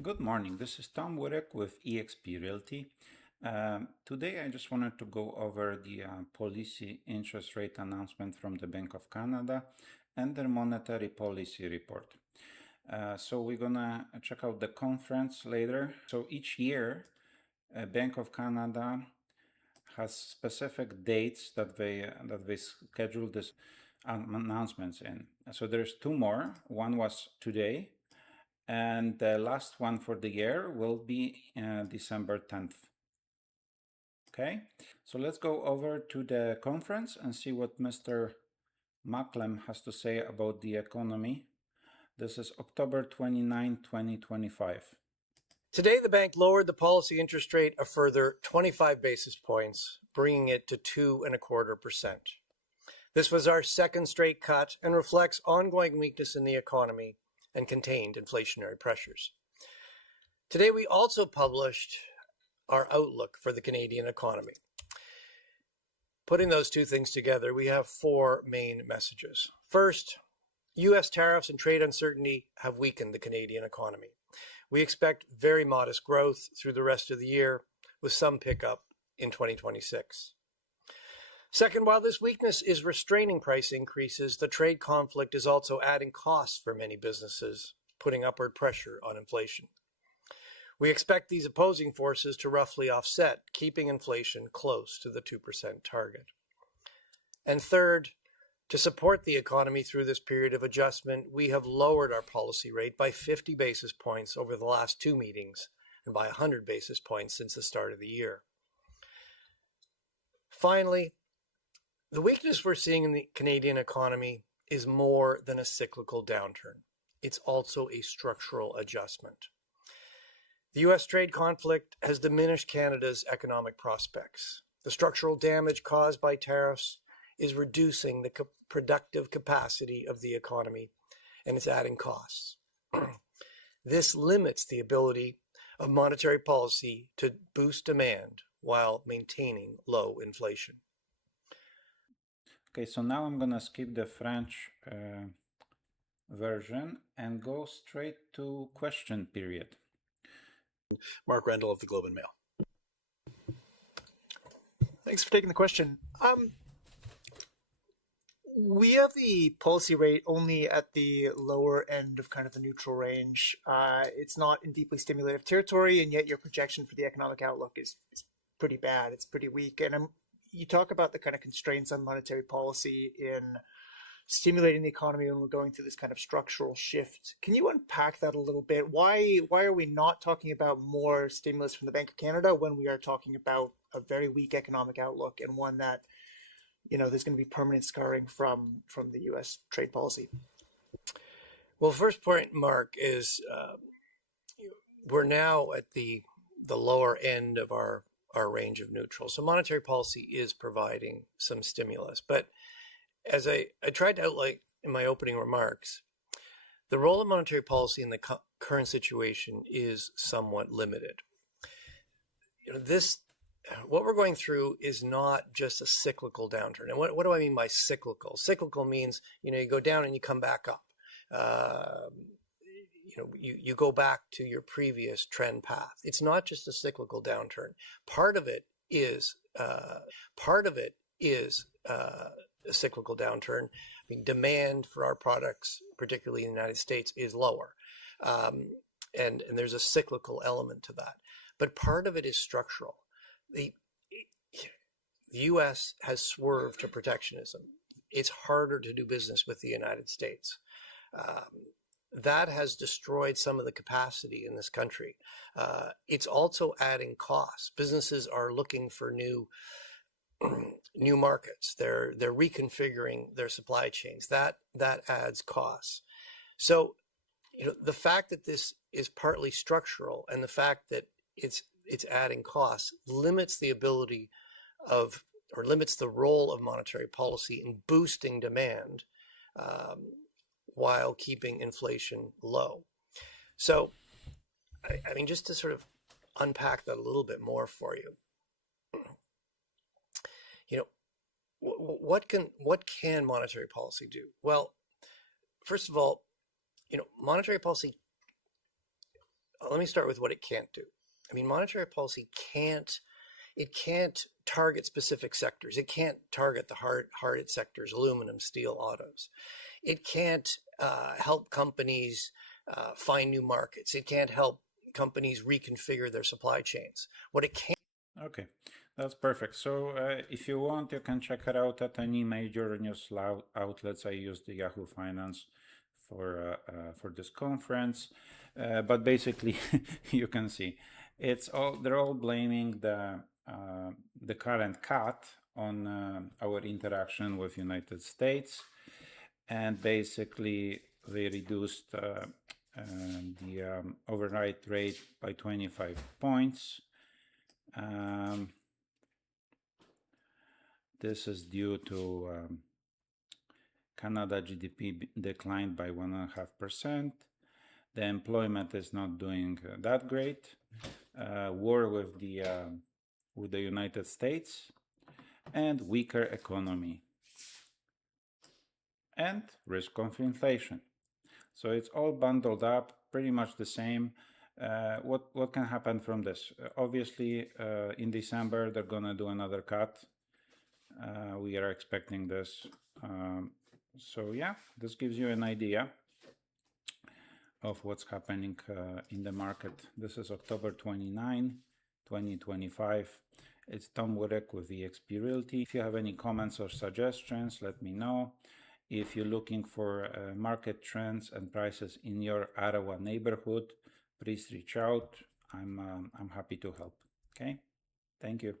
Good morning. This is Tom Wittek with eXp Realty. Today, I just wanted to go over the policy interest rate announcement from the Bank of Canada and their monetary policy report. So we're gonna check out the conference later. So each year, Bank of Canada has specific dates that they schedule this announcements in. So there's two more. One was today, and the last one for the year will be December 10th. Okay, so let's go over to the conference and see what Mr. Macklem has to say about the economy. This is October 29, 2025. Today, the bank lowered the policy interest rate a further 25 basis points, bringing it to 2.25%. This was our second straight cut and reflects ongoing weakness in the economy and contained inflationary pressures. Today, we also published our outlook for the Canadian economy. Putting those two things together, we have four main messages. First, U.S. tariffs and trade uncertainty have weakened the Canadian economy. We expect very modest growth through the rest of the year, with some pickup in 2026. Second, while this weakness is restraining price increases, the trade conflict is also adding costs for many businesses, putting upward pressure on inflation. We expect these opposing forces to roughly offset, keeping inflation close to the 2% target. And third, to support the economy through this period of adjustment, we have lowered our policy rate by 50 basis points over the last two meetings and by 100 basis points since the start of the year. Finally, the weakness we're seeing in the Canadian economy is more than a cyclical downturn. It's also a structural adjustment. The U.S. trade conflict has diminished Canada's economic prospects. The structural damage caused by tariffs is reducing the productive capacity of the economy, and it's adding costs. This limits the ability of monetary policy to boost demand while maintaining low inflation. Okay, so now I'm gonna skip the French version and go straight to question period. Mark Rendell of the Globe and Mail. Thanks for taking the question. We have the policy rate only at the lower end of kind of the neutral range. It's not in deeply stimulative territory, and yet your projection for the economic outlook is pretty bad. It's pretty weak. And you talk about the kind of constraints on monetary policy in stimulating the economy when we're going through this kind of structural shift. Can you unpack that a little bit? Why are we not talking about more stimulus from the Bank of Canada when we are talking about a very weak economic outlook and one that, you know, there's going to be permanent scarring from the U.S. trade policy? Well, first point, Mark, is we're now at the lower end of our range of neutral. So monetary policy is providing some stimulus. But as I tried to outline in my opening remarks, the role of monetary policy in the current situation is somewhat limited. You know, what we're going through is not just a cyclical downturn. And what do I mean by cyclical? Cyclical means, you know, you go down and you come back up. You go back to your previous trend path. It's not just a cyclical downturn. Part of it is a cyclical downturn. I mean, demand for our products, particularly in the United States, is lower. And there's a cyclical element to that. But part of it is structural. The U.S. has swerved to protectionism. It's harder to do business with the United States. That has destroyed some of the capacity in this country. It's also adding costs. Businesses are looking for new markets. They're reconfiguring their supply chains. That adds costs. So, you know, the fact that this is partly structural and the fact that it's adding costs limits the ability of, or limits the role of monetary policy in boosting demand while keeping inflation low. So, I mean, just to sort of unpack that a little bit more for you, you know, what can monetary policy do? Well, first of all, you know, monetary policy let me start with what it can't do. I mean, monetary policy can't target specific sectors. It can't target the hard-hit sectors, aluminum, steel, autos. It can't help companies find new markets. It can't help companies reconfigure their supply chains. What it can. Okay, that's perfect. So if you want, you can check it out at any major news outlets. I used the Yahoo Finance for this conference, but basically you can see they're all blaming the current cut on our interaction with United States, and basically they reduced the override rate by 25 points. This is due to Canada GDP declined by 1.5%. The employment is not doing that great. War with the United States, and weaker economy, and risk of inflation. So it's all bundled up, pretty much the same. What can happen from this? Obviously, in December, they're going to do another cut. We are expecting this. So yeah, this gives you an idea of what's happening in the market. This is October 29, 2025. It's Tom Wurek with eXp Realty. If you have any comments or suggestions, let me know. If you're looking for market trends and prices in your Ottawa neighborhood, please reach out. I'm happy to help. Okay, thank you.